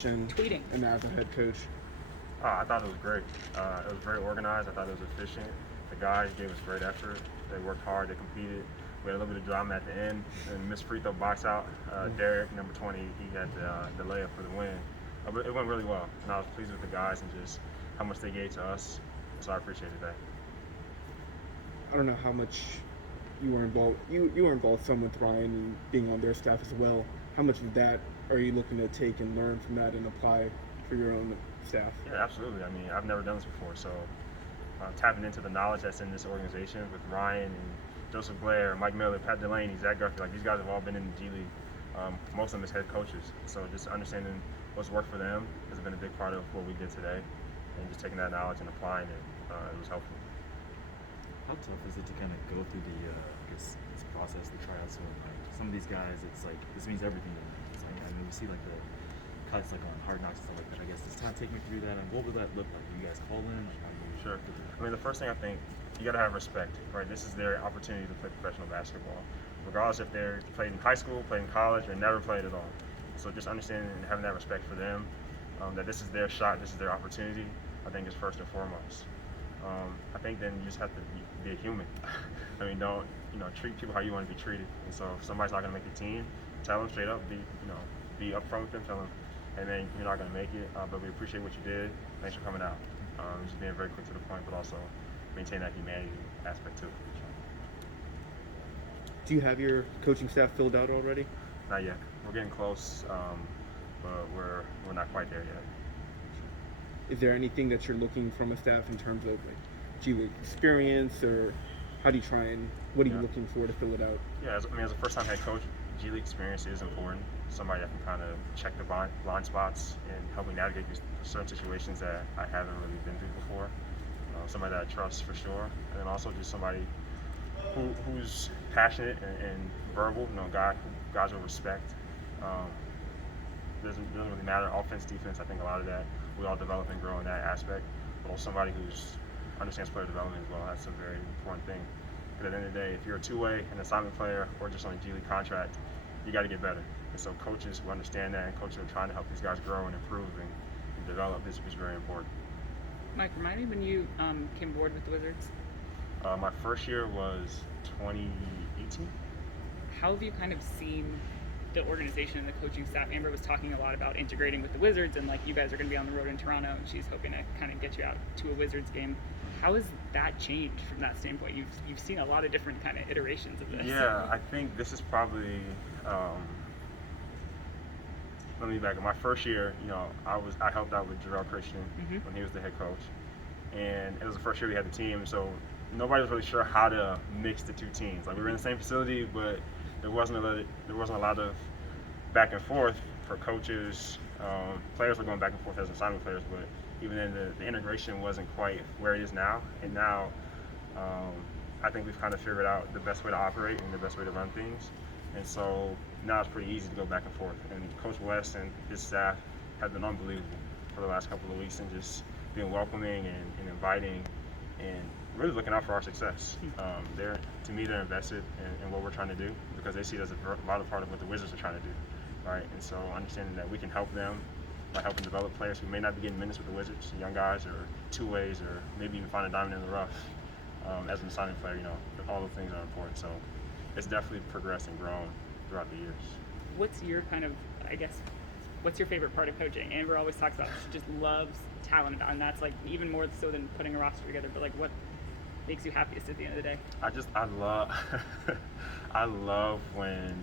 Tweeting. And as a head coach? I thought it was great. It was very organized. I thought it was efficient. The guys gave us great effort. They worked hard. They competed. We had a little bit of drama at the end and missed free throw box out. Derek, number 20, he had the layup for the win. But it went really well, and I was pleased with the guys and just how much they gave to us. So I appreciated that. I don't know how much you were involved. You were involved some with Ryan and being on their staff as well. How much of that are you looking to take and learn from that and apply for your own staff? Yeah, absolutely. I mean, I've never done this before, so tapping into the knowledge that's in this organization with Ryan and Joseph Blair, Mike Miller, Pat Delaney, Zach Guthrie, like these guys have all been in the G League. Most of them as head coaches. So just understanding what's worked for them has been a big part of what we did today, and just taking that knowledge and applying it, it was helpful. How tough is it to kind of go through this process, the tryouts? So like some of these guys, it's like this means everything to them. It's like I mean, we see like the cuts like on Hard Knocks and stuff like that. I guess just kind of take me through that. And what would that look like? Do you guys call in? Like, how do you Sure. I mean, the first thing I think you got to have respect, right? This is their opportunity to play professional basketball, regardless if they're played in high school, played in college, or never played at all. So just understanding and having that respect for them, that this is their shot, this is their opportunity, I think is first and foremost. I think then you just have to be a human. I mean, don't treat people how you want to be treated. And so if somebody's not going to make the team, tell them straight up. Be upfront with them. Tell them, and then you're not going to make it. But we appreciate what you did. Thanks for coming out. Just being very quick to the point, but also maintain that humanity aspect too. Do you have your coaching staff filled out already? Not yet. We're getting close, but we're not quite there yet. Is there anything that you're looking from a staff in terms of like G League experience, or how do you try and what are you looking for to fill it out? Yeah, as a first-time head coach, G League experience is important. Somebody that can kind of check the blind spots and help me navigate these certain situations that I haven't really been through before. Somebody that I trust for sure, and then also just somebody who's passionate and verbal. Guys will respect. Doesn't really matter offense, defense. I think a lot of that we all develop and grow in that aspect. But also somebody who understands player development as well. That's a very important thing. Because at the end of the day, if you're a two-way, an assignment player, or just on a G League contract, you got to get better. And so coaches who understand that and coaches who are trying to help these guys grow and improve and develop is very important. Mike, remind me when you came aboard with the Wizards. My first year was 2018. How have you kind of seen the organization and the coaching staff? Amber was talking a lot about integrating with the Wizards, and like you guys are going to be on the road in Toronto, and she's hoping to kind of get you out to a Wizards game. How has that changed from that standpoint? You've seen a lot of different kind of iterations of this. Yeah, I think this is probably. Let me back up. My first year, I helped out with Jarrell Christian when he was the head coach, and it was the first year we had the team, so nobody was really sure how to mix the two teams. Like we were in the same facility, but there wasn't a lot of back and forth for coaches. Players were going back and forth as assignment players, but even then the integration wasn't quite where it is now. And now I think we've kind of figured out the best way to operate and the best way to run things. And so now it's pretty easy to go back and forth. And Coach West and his staff have been unbelievable for the last couple of weeks and just being welcoming and inviting and really looking out for our success. To me, they're invested in what we're trying to do because they see it as a vital part of what the Wizards are trying to do, right? And so understanding that we can help them by helping develop players who may not be getting minutes with the Wizards, young guys or two-ways or maybe even find a diamond in the rough as an assignment player, all those things are important. So it's definitely progressed and grown throughout the years. What's your what's your favorite part of coaching? Amber always talks about she just loves talent, and that's like even more so than putting a roster together, but like what makes you happiest at the end of the day? I love I love when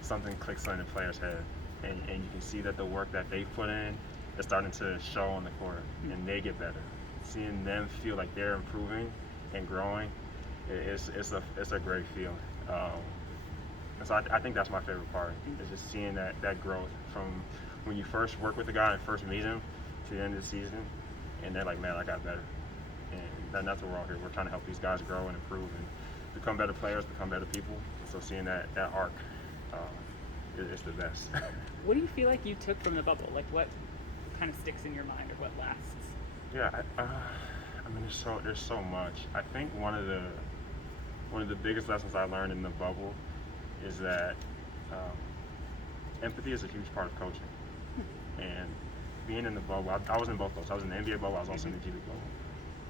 something clicks on the player's head and you can see that the work that they put in is starting to show on the court and they get better. Seeing them feel like they're improving and growing, it's a great feeling. And so I think that's my favorite part, is just seeing that growth from when you first work with a guy and first meet him to the end of the season, and they're like, man, I got better. And that's what we're all here. We're trying to help these guys grow and improve and become better players, become better people. So seeing that arc is the best. What do you feel like you took from the bubble? Like what kind of sticks in your mind or what lasts? Yeah, I mean, there's so much. I think one of the biggest lessons I learned in the bubble is that empathy is a huge part of coaching. And being in the bubble, I was in both those. I was in the NBA bubble, I was also in the G League bubble.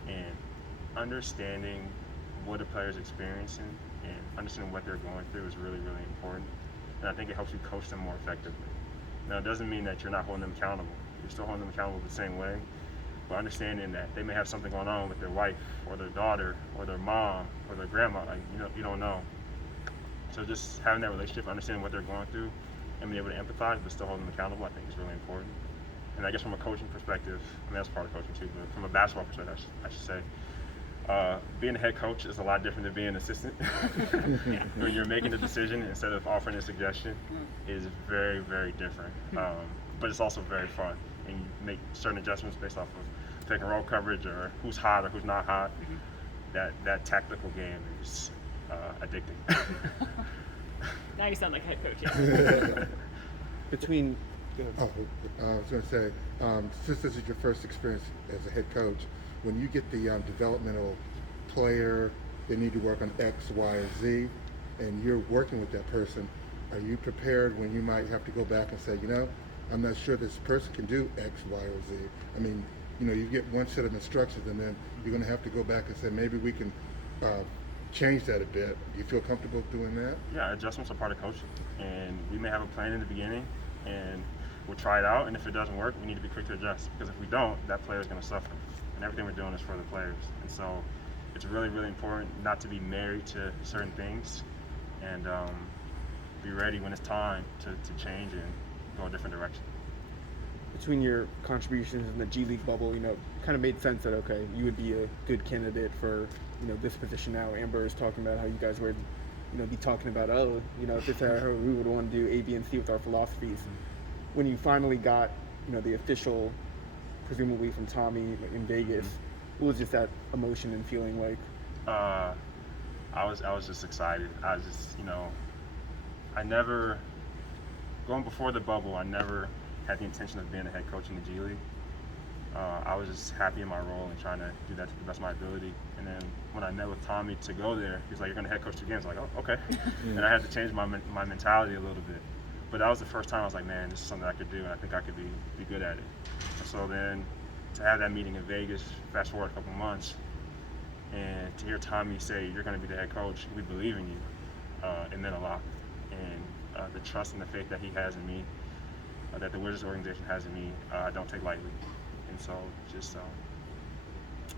And understanding what a player's experiencing and understanding what they're going through is really, really important. And I think it helps you coach them more effectively. Now, it doesn't mean that you're not holding them accountable. You're still holding them accountable the same way, but understanding that they may have something going on with their wife or their daughter or their mom or their grandma, like, you don't know. So just having that relationship, understanding what they're going through, and being able to empathize but still hold them accountable, I think is really important. And I guess from a coaching perspective, I mean, that's part of coaching too, but from a basketball perspective, I should say, being a head coach is a lot different than being an assistant. Yeah. When you're making a decision instead of offering a suggestion is very, very different. But it's also very fun, and you make certain adjustments based off of pick and roll coverage or who's hot or who's not hot. That tactical game is addicting. Now you sound like head coach. Yeah. Between Oh, I was going to say, since this is your first experience as a head coach, when you get the developmental player, they need to work on X, Y, or Z, and you're working with that person, are you prepared when you might have to go back and say, I'm not sure this person can do X, Y, or Z? I mean, you get one set of instructions, and then you're going to have to go back and say, maybe we can change that a bit. Do you feel comfortable doing that? Yeah, adjustments are part of coaching, and we may have a plan in the beginning, and we'll try it out, and if it doesn't work, we need to be quick to adjust, because if we don't, that player is going to suffer, and everything we're doing is for the players. And so it's really, really important not to be married to certain things, and be ready when it's time to change and go a different direction. between your contributions in the G League bubble, kind of made sense that okay, you would be a good candidate for this position now. Amber is talking about how you guys would be talking about if this era we would want to do A, B, and C with our philosophies. When you finally got the official, presumably from Tommy in Vegas, what was just that emotion and feeling like? I was just excited. I was just I never, going before the bubble, I never had the intention of being a head coach in the G League. I was just happy in my role and trying to do that to the best of my ability. And then when I met with Tommy to go there, he was like, "You're going to head coach 2 games." I was like, "Oh, okay." And I had to change my mentality a little bit. But that was the first time I was like, "Man, this is something I could do, and I think I could be good at it." And so then to have that meeting in Vegas, fast forward a couple months, and to hear Tommy say, "You're going to be the head coach. We believe in you," it meant a lot. And the trust and the faith that he has in me, that the Wizards organization has in me, I don't take lightly. And so just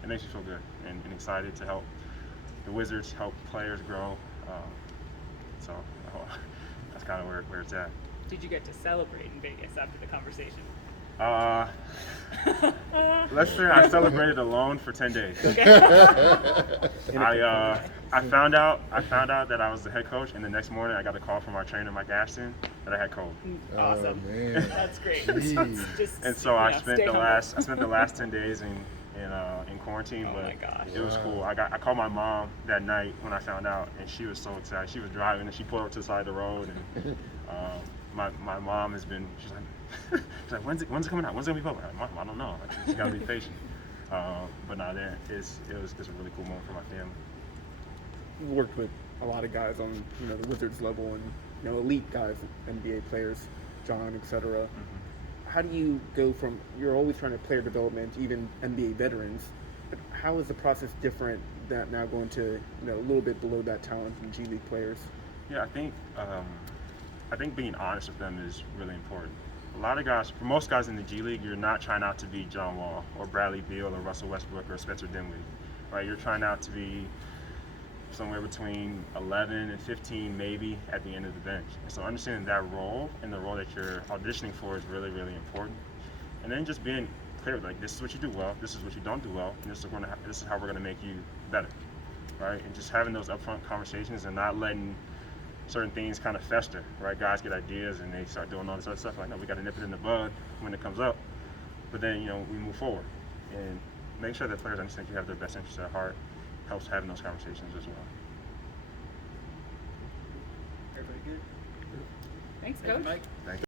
it makes me feel good and excited to help the Wizards, help players grow. So that's kind of where it's at. Did you get to celebrate in Vegas after the conversation? Let's say I celebrated alone for 10 days. I found out that I was the head coach, and the next morning I got a call from our trainer, Mike Ashton, that I had COVID. Awesome. Oh, man. That's great. Jeez. And so I spent stay the humble. last 10 days in quarantine, Oh but my gosh. it was cool. I called my mom that night when I found out, and she was so excited. She was driving, and she pulled up to the side of the road, and my mom has been. She's like, when's it coming out? When's it gonna be public? I'm like, Mom, I don't know. Like, you gotta be patient. But now it was just a really cool moment for my family. You've worked with a lot of guys on the Wizards level and elite guys, NBA players, John, etc. How do you go from, you're always trying to player development, even NBA veterans, but how is the process different that now going to a little bit below that talent from G League players? Yeah, I think being honest with them is really important. A lot of guys, for most guys in the G League, you're not trying out to be John Wall or Bradley Beal or Russell Westbrook or Spencer Dinwiddie, right? You're trying out to be somewhere between 11 and 15 maybe at the end of the bench. And so understanding that role and the role that you're auditioning for is really, really important. And then just being clear, like, this is what you do well, this is what you don't do well, and this is how we're going to make you better, right? And just having those upfront conversations and not letting certain things kind of fester, right? Guys get ideas and they start doing all this other stuff. Like, no, we got to nip it in the bud when it comes up. But then, we move forward. And make sure that players understand you have their best interests at heart helps having those conversations as well. Everybody good? Thanks, Coach. Thank you.